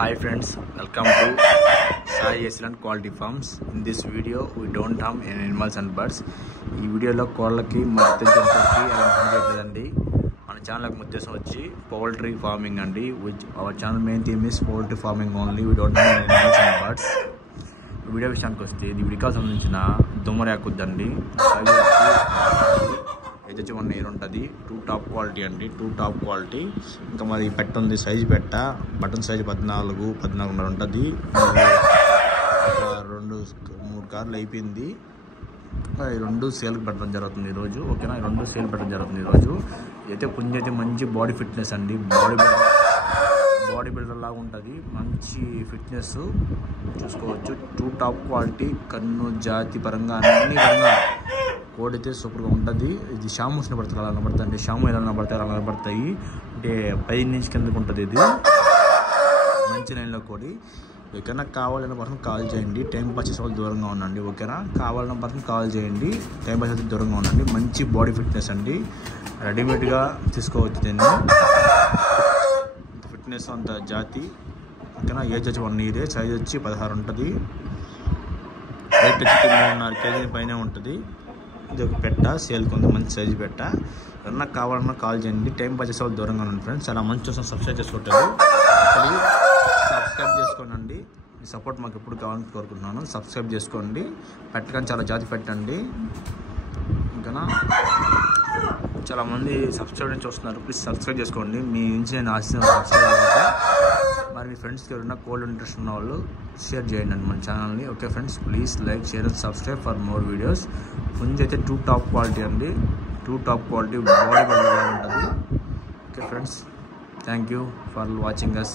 Hi friends, welcome to Sai Excellent Quality Farms. In this video, we don't harm any animals and birds. ఈ వీడియోలో కోళ్ళకి మధ్య జంతువులకి ఎలా పనిచేస్తుందండి. మన ఛానల్ ఉద్దేశం వచ్చి పౌల్ట్రీ ఫార్మింగ్ అండి. Our channel main theme is poultry farming only. We don't have any animals and birds. Video విషయానికి వస్తే ఇది వీడియోకి సంబంధించిన దుమ్మరేకుద్దండి. హెచ్హెచ్ 1 ఇయర్ ఉంటుంది. 2 టాప్ క్వాలిటీ అండి, 2 టాప్ క్వాలిటీ. ఇంకా మరి పెట్ట ఉంది, సైజు పెట్ట బటన్ సైజు 14.5 ఉంటుంది. ఒక 2-3 కార్లు అయిపోయింది. ఈ 2 సేల్కి పెట్టడం జరుగుతుంది ఈరోజు. ఓకేనా, ఈ 2 సేల్ పెట్టడం జరుగుతుంది ఈరోజు. అయితే పుంజ అయితే మంచి బాడీ ఫిట్నెస్ అండి, బాడీ బిల్డర్ లాగా ఉంటుంది. మంచి ఫిట్నెస్ చూసుకోవచ్చు. 2 టాప్ క్వాలిటీ, కన్ను జాతి పరంగా అన్ని పరంగా కోడి అయితే సూపర్గా ఉంటుంది. ఇది షాము వచ్చిన పడుతుంది, అలా కనబడుతుంది అండి. షాము ఎలా కనబడతాయి అలా కనబడతాయి. అంటే 5 నుంచి కిందకు ఉంటుంది. ఇది మంచి లైన్లో కోడి. ఎక్కడైనా కావాలన్న పర్సన్ కాల్ చేయండి. టైం పాస్ చేసే వాళ్ళు దూరంగా ఉండండి. ఓకేనా, కావాలన్న పర్సన్ కాల్ చేయండి. టైం పాస్ అయితే దూరంగా ఉండండి. మంచి బాడీ ఫిట్నెస్ అండి, రెడీమేడ్గా తీసుకోవచ్చు దీన్ని. ఫిట్నెస్ అంత జాతి. ఓకేనా, ఏజ్ వచ్చి 1 ఇయర్, సైజ్ వచ్చి 16 ఉంటుంది. వెయిట్ వచ్చి 3.5 kg పైన ఉంటుంది. ఇది ఒక పెట్ట సేల్ కొంత మంచి సైజు పెట్ట. ఎవరన్నా కావాలన్నా కాల్ చేయండి. టైం పాస్ చేసే వాళ్ళు దూరంగా ఉండండి ఫ్రెండ్స్. చాలా మంచి చూసాం. సబ్స్క్రైబ్ చేసుకోవట్లేదు, సబ్స్క్రైబ్ చేసుకోండి. మీ సపోర్ట్ మాకు ఎప్పుడు కావాలని కోరుకుంటున్నాను. సబ్స్క్రైబ్ చేసుకోండి. పెట్టగానే చాలా జాతి పెట్టండి. ఇంకనా చాలామంది సబ్స్క్రైబ్ చూస్తున్నారు. ప్లీజ్ సబ్స్క్రైబ్ చేసుకోండి. మీ నుంచి నేను ఆశిస్తున్న సబ్స్క్రైబ్ అవ్వాలి. మరి మీ ఫ్రెండ్స్కి ఎవరైనా కోల్డ్ ఇంట్రెస్ట్ ఉన్న వాళ్ళు షేర్ చేయండి అండి మన ఛానల్ని. Okay friends, please like, share and subscribe for more videos. పుంజ అయితే 2 టాప్ క్వాలిటీ అండి, 2 టాప్ క్వాలిటీ బాడీ బిల్డర్గా ఉంటుంది. Okay friends, thank you for watching us.